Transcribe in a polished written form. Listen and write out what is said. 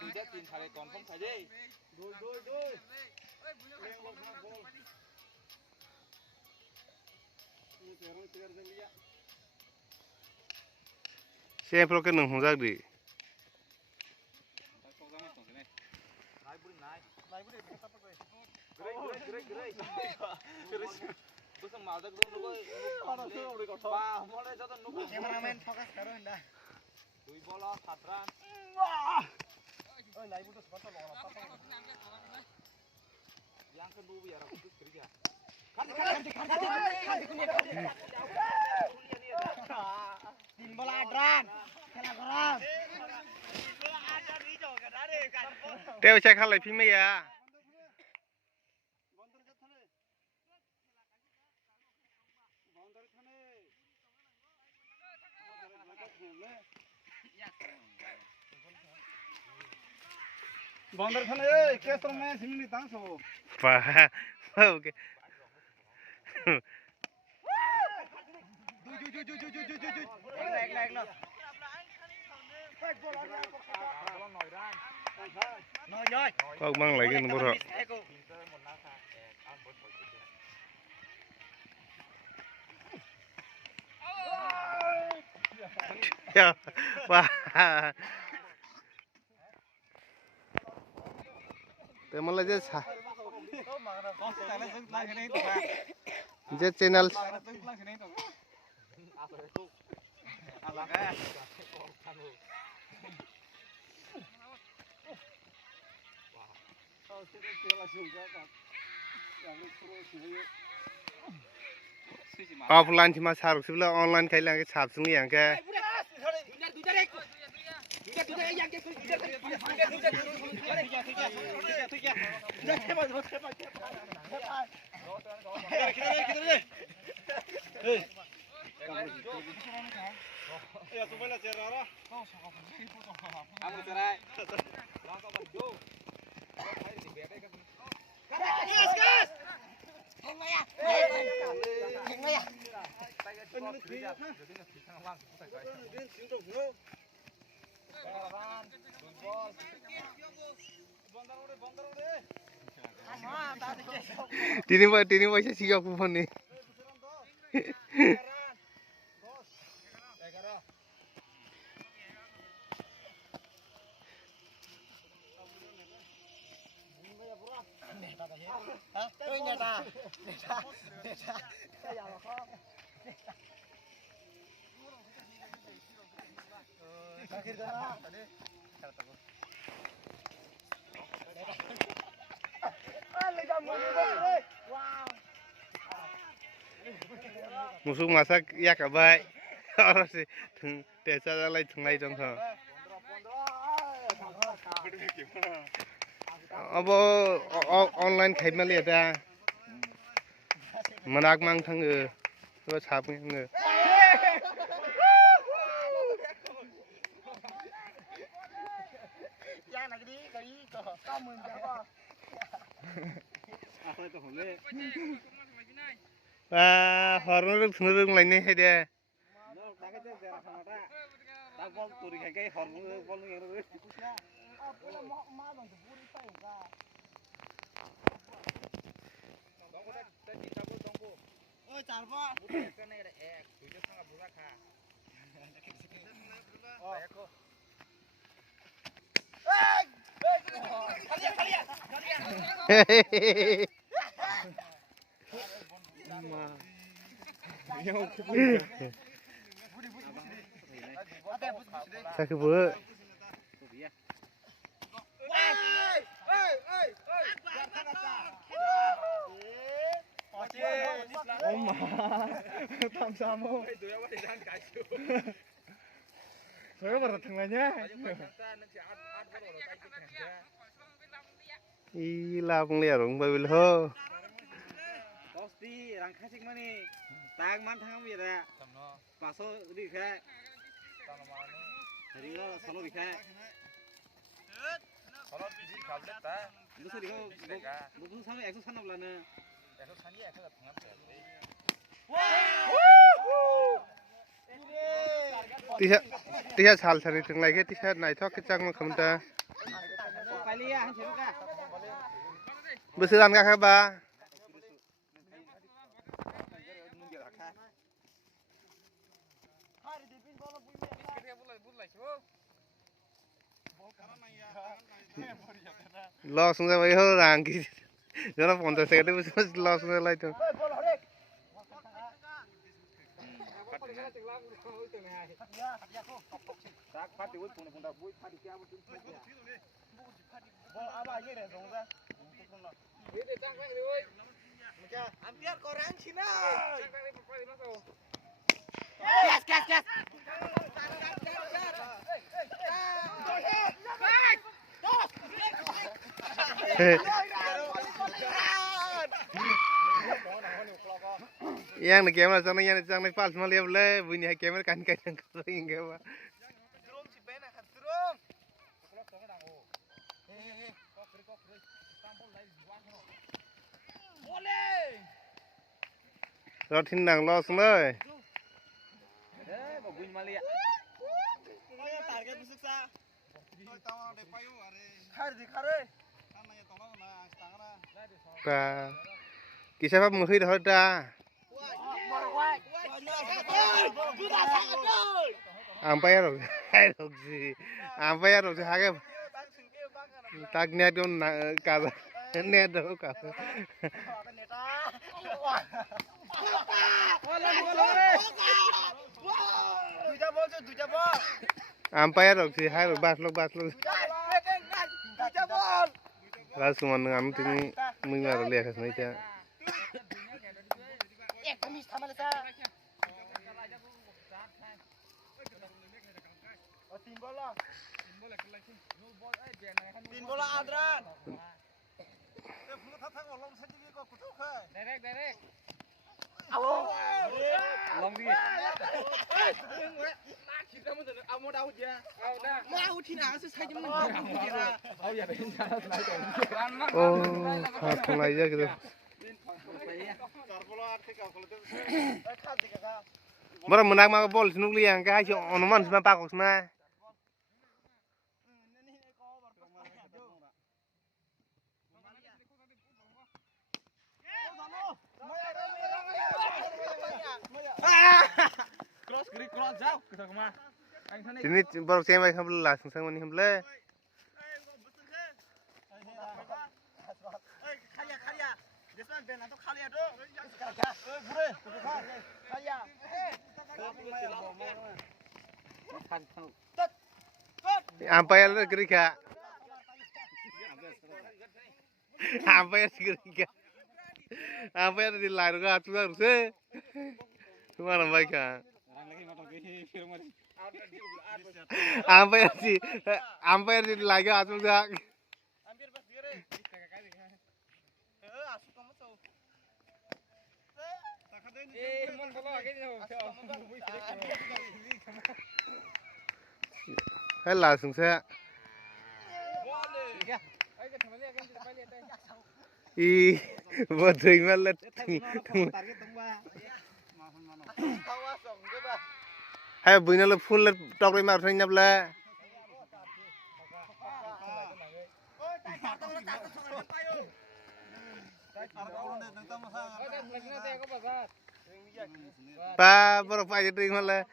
দুইটা তিন সাড়ে কনফার্ম খাই দেই দুই দুই দুই Siempre que no juega de. Cameraman focus karo hendak. Dui bola 7 run. Oi, live itu spot lo apa apa. Yang kedua biar aku terus kerja. Tin bola adran. Kena keras. Bola adran hijau kan ada kan. Teo cek hal lagi me ya. Bondar khane eh kesro me simni tanso. Wah, oke. Kau mang lagi nomor. Ya, wah. Teman lagi sah. Je channel. Offline cuma saruk sebelah online kayak lagi sabsung yang ke. Tini boy sih aku phone nih. Musuh masak ya kabai. Orang sih desa lain sungai jongso. Apa online kayak mana ada? Menak mang tangga, gua capek nge. Yang nak di kali kau menjawab. Apa itu boleh? Wah, horor sebenarnya lainnya ada. Sakit bu. Oma, tam samo. Saya baru tengahnya. Ila pengliarung babil ho. Pasti rangkasik mani. Tang man thang mi ra. Paso di kha. Hari lo solo di kha. Solo biji khable ta. Musuh di ko. Musuh sama 100 blana. 100 100 thangam pe. Tisha sal sari thung lai ke tisha nai thok ke chang khamta. Besuran ka ba? Lost on the way her rank. You're not on the second was lost on the light. Yang nak kamera sana yang nak pas malah boleh bunyi kamera kan kan kalau ingat apa. Rotin nang lostเลยป่ากี่สิบมือขึ้นเท่าจ้าไปหรอกให้หรอกสิไปหรอกสิหาแกตักเน็ตก็น่ะกาเน็ตเด้อกาไปหรอกสิให้หรอกบาสลกแล้วสมันงามถึงมึงอะไรเรียกกันไหมจ๊ะTin bola Adran. Direct. Long đi. Mau thì nào sẽ sai cho mình. Không lại ra gitu. Mana menang mah bol senuk liang ka jo onoman sama pakok sama. Cross jauh ke sana. Ini baru saya mai ham la sang mani ham le. Khalia. Desman ben atau khalia tu. Bure. Khalia. Umpire gerika. Umpire gerika. Umpire di layar ka tu harus. Mana baik kan? Umpire di layar atu dah. Hay langsung saya. Buat tinggal let. Hay bữa nay full let tóc đi mà thành nhập lại. Pa baru pa jadi malah.